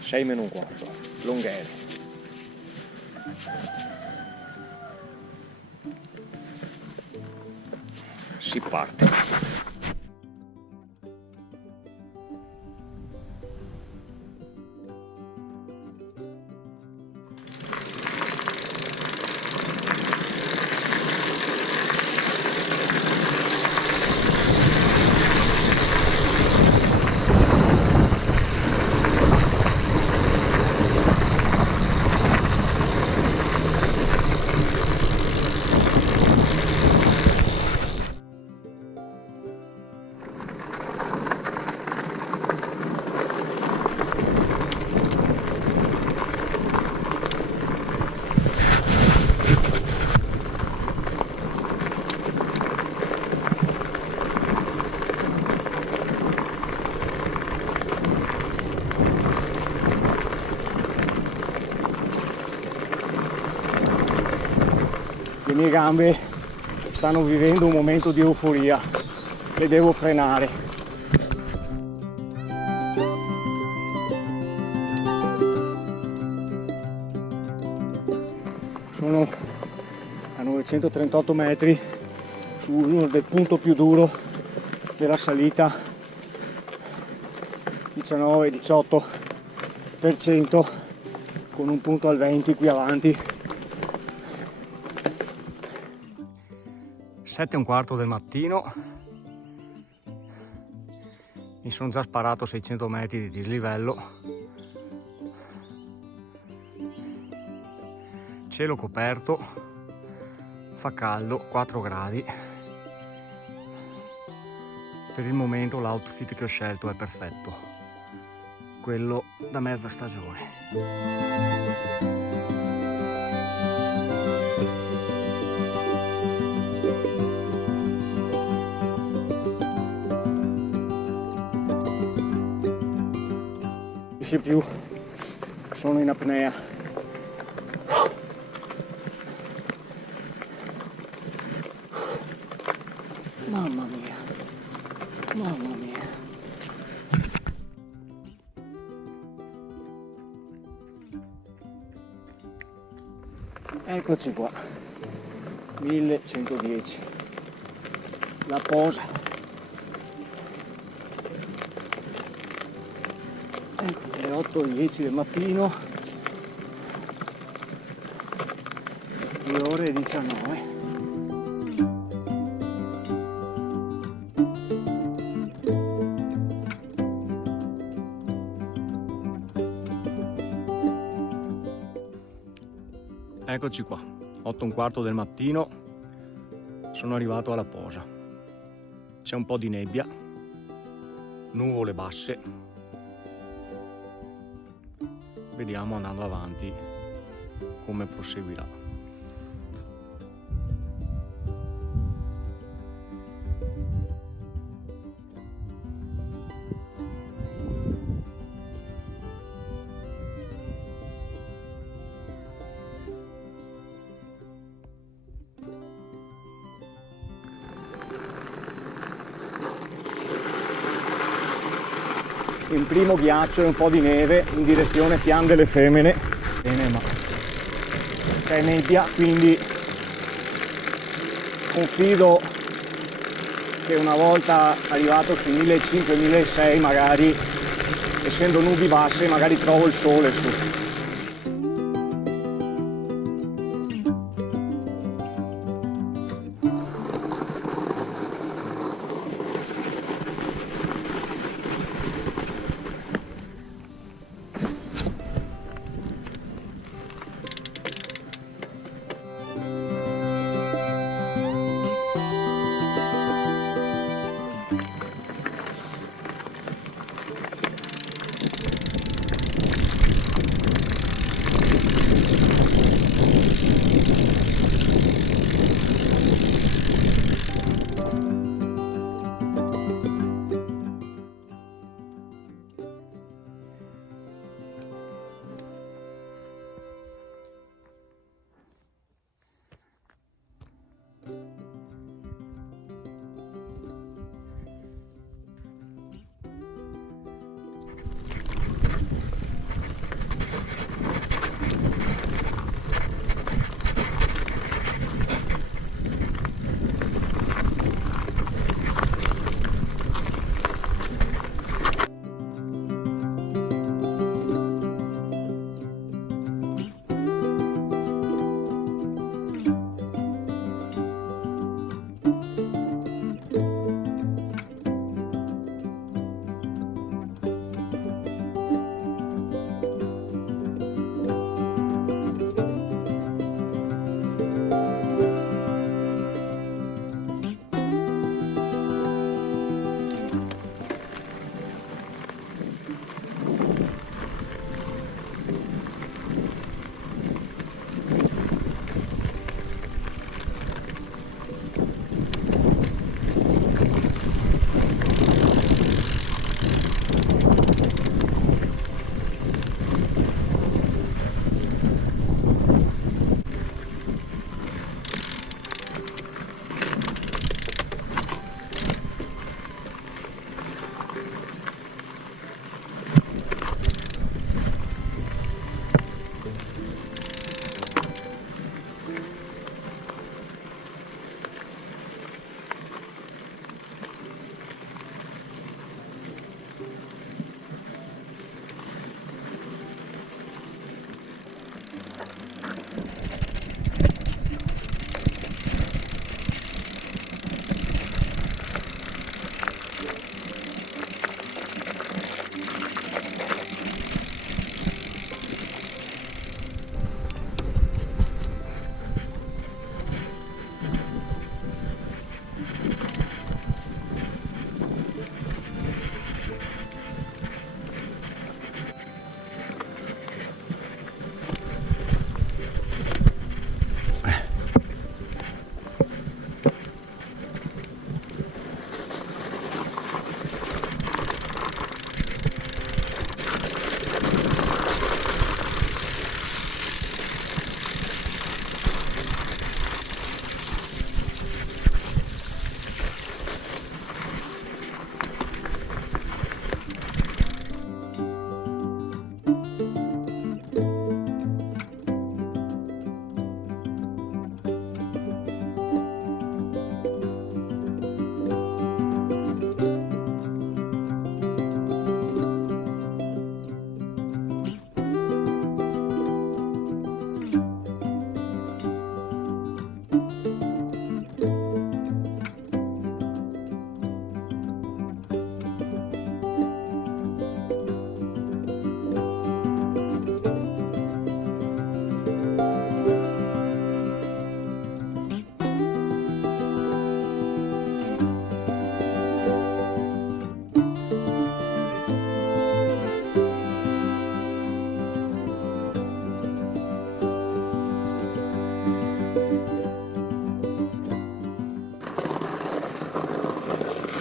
6 meno un quarto, longhere. Si parte. Le mie gambe stanno vivendo un momento di euforia, le devo frenare. Sono a 938 metri su uno del punto più duro della salita, 19-18%, con un punto al 20 qui avanti. 7:15 del mattino, mi sono già sparato 600 metri di dislivello, cielo coperto, fa caldo, 4 gradi. Per il momento l'outfit che ho scelto è perfetto, quello da mezza stagione. Più sono in apnea. Mamma mia, mamma mia. Eccoci qua, 1110, la posa. Le 8:10 del mattino, le ore 19. Eccoci qua, 8:15 del mattino, sono arrivato alla posa. C'è un po' di nebbia, nuvole basse. Vediamo andando avanti come proseguirà. Il primo ghiaccio e un po' di neve in direzione Pian delle Femmine. Bene, ma c'è nebbia, quindi confido che una volta arrivato sui 1500-1600 magari, essendo nubi basse, magari trovo il sole su.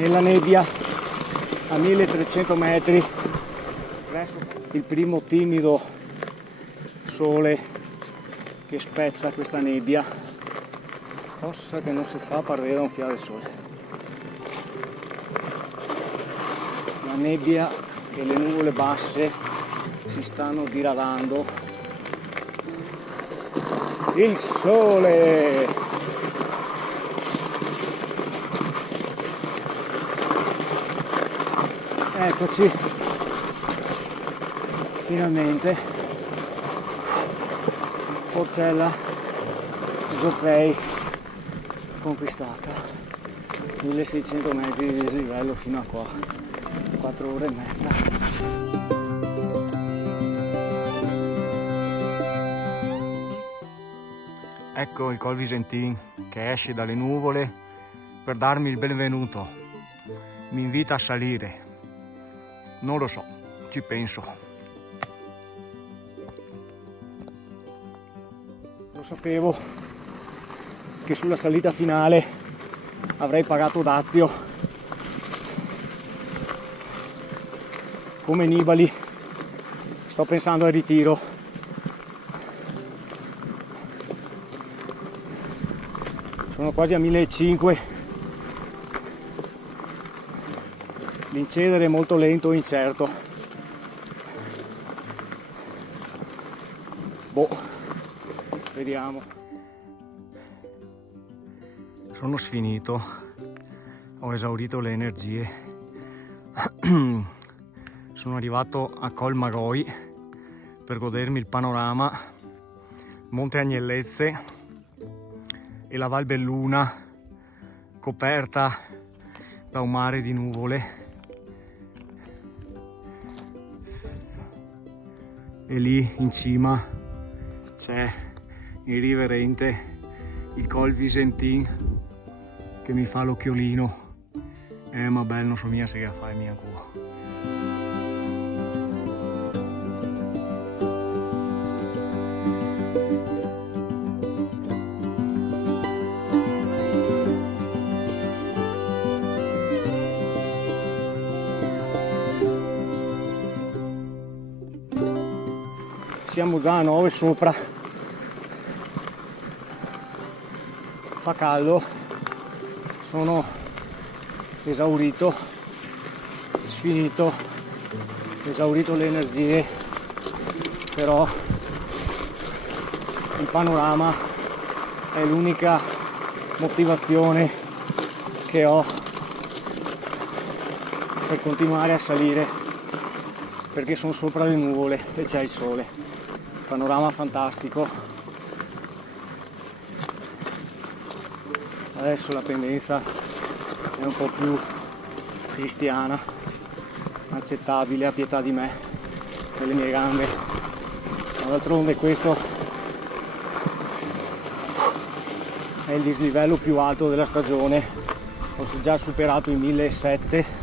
nella nebbia a 1300 metri verso il primo timido sole che spezza questa nebbia, cosa che non si fa per vedere un fiato di sole. La nebbia e le nuvole basse si stanno diradando. Il sole! Eccoci, finalmente, Forcella Zoppei conquistata, 1600 metri di dislivello fino a qua, 4 ore e mezza. Ecco il Col Visentin che esce dalle nuvole per darmi il benvenuto, mi invita a salire. Non lo so, ci penso. Lo sapevo che sulla salita finale avrei pagato dazio. Come Nibali sto pensando al ritiro. Sono quasi a 1500. L'incedere è molto lento e incerto. Boh, vediamo. Sono sfinito, ho esaurito le energie. Sono arrivato a Col Magoi per godermi il panorama, Monte Agnellezze e la Val Belluna coperta da un mare di nuvole. E lì in cima c'è irriverente il Col Visentin che mi fa l'occhiolino. Ma bello, non so mia se che fai mia culo. Siamo già a 9 sopra, fa caldo, sono esaurito, sfinito, esaurito le energie, però il panorama è l'unica motivazione che ho per continuare a salire, perché sono sopra le nuvole e c'è il sole. Panorama fantastico. Adesso la pendenza è un po' più cristiana, accettabile, a pietà di me, delle mie gambe, ma d'altronde questo è il dislivello più alto della stagione. Ho già superato i 1700.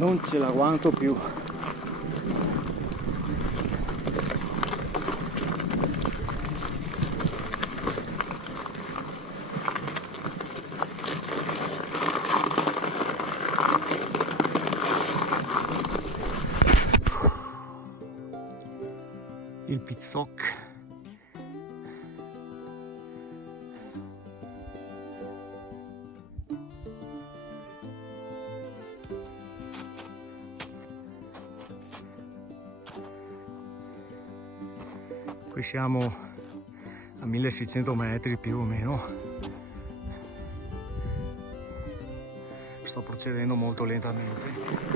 Non ce l'aguanto più. Il Pizzoc. Qui siamo a 1600 metri più o meno. sto procedendo molto lentamente.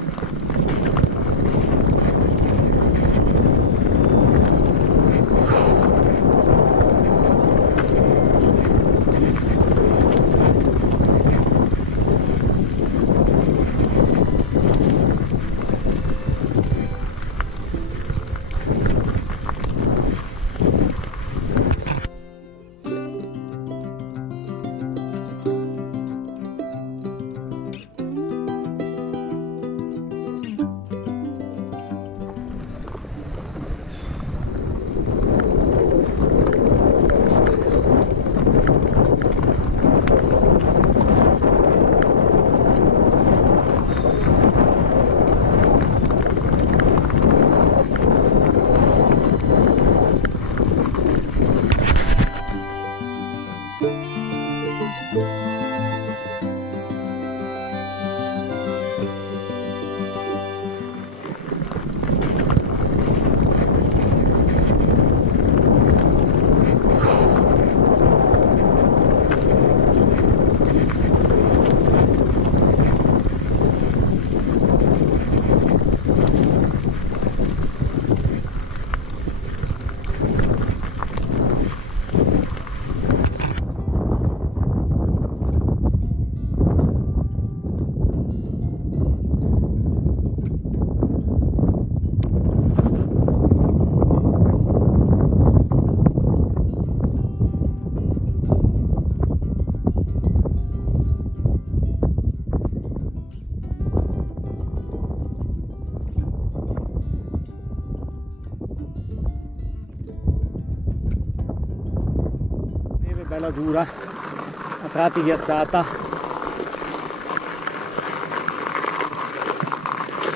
Bella dura, a tratti ghiacciata.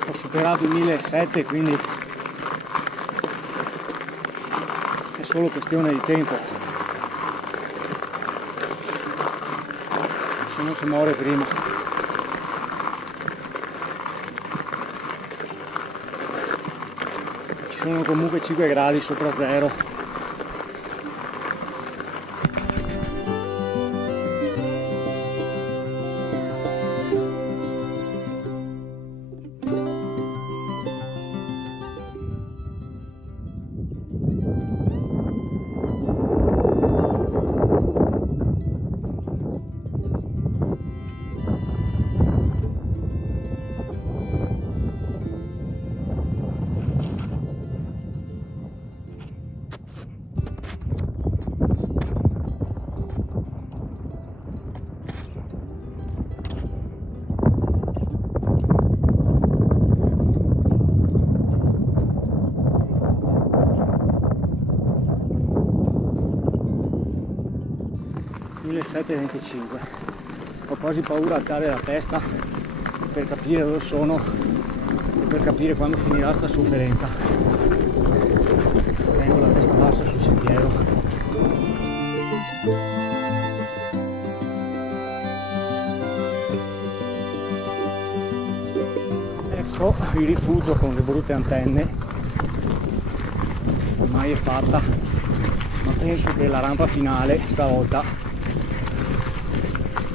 Ho superato i 1700, quindi è solo questione di tempo, se non si muore prima. Ci sono comunque 5 gradi sopra zero. Le 7:25. Ho quasi paura di alzare la testa per capire dove sono, per capire quando finirà sta sofferenza. Tengo la testa bassa sul sentiero. Ecco il rifugio con le brutte antenne. Ormai è fatta, ma penso che la rampa finale stavolta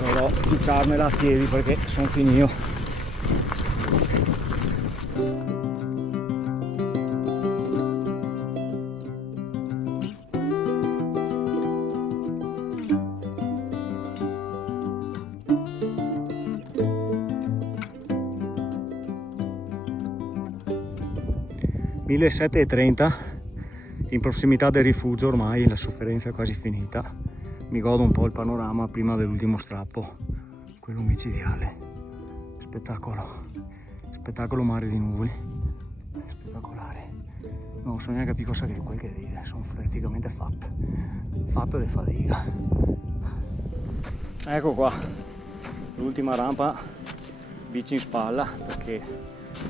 dovrò ciucciarmela a piedi perché sono finito. (17:30) in prossimità del rifugio, ormai la sofferenza è quasi finita. Mi godo un po' il panorama prima dell'ultimo strappo, quello micidiale. Spettacolo, spettacolo, mare di nuvoli, spettacolare. Non so neanche capire cosa che quel che dire, sono praticamente fatto di fatica. Ecco qua, l'ultima rampa, bici in spalla, perché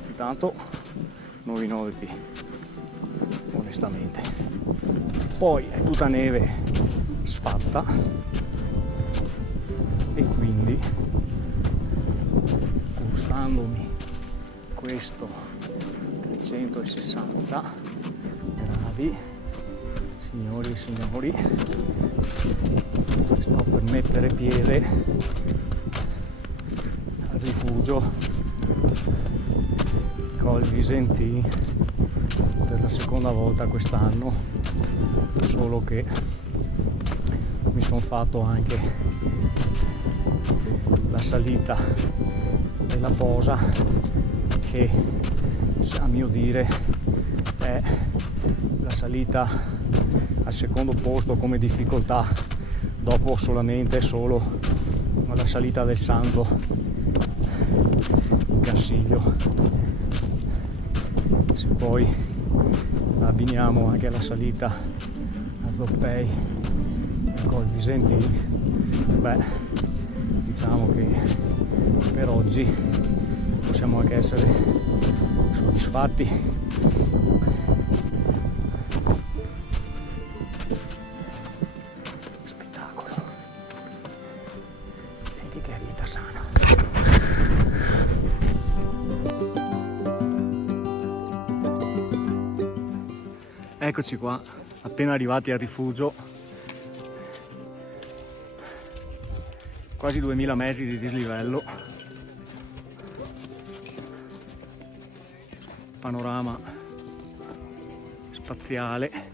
intanto non vi noto più, onestamente. Poi è tutta neve sfatta e quindi, gustandomi questo 360 gradi, signori e signori, sto per mettere piede al rifugio Col Visentin per la seconda volta quest'anno, solo che mi sono fatto anche la salita e la posa, che a mio dire è la salita al secondo posto come difficoltà, dopo solo la salita del Santo in Cansiglio. Se poi la abbiniamo anche alla salita a Zoppei Col Visentin, beh, diciamo che per oggi possiamo anche essere soddisfatti. Spettacolo, senti che vita sana. Eccoci qua, appena arrivati al rifugio, quasi 2000 metri di dislivello, panorama spaziale.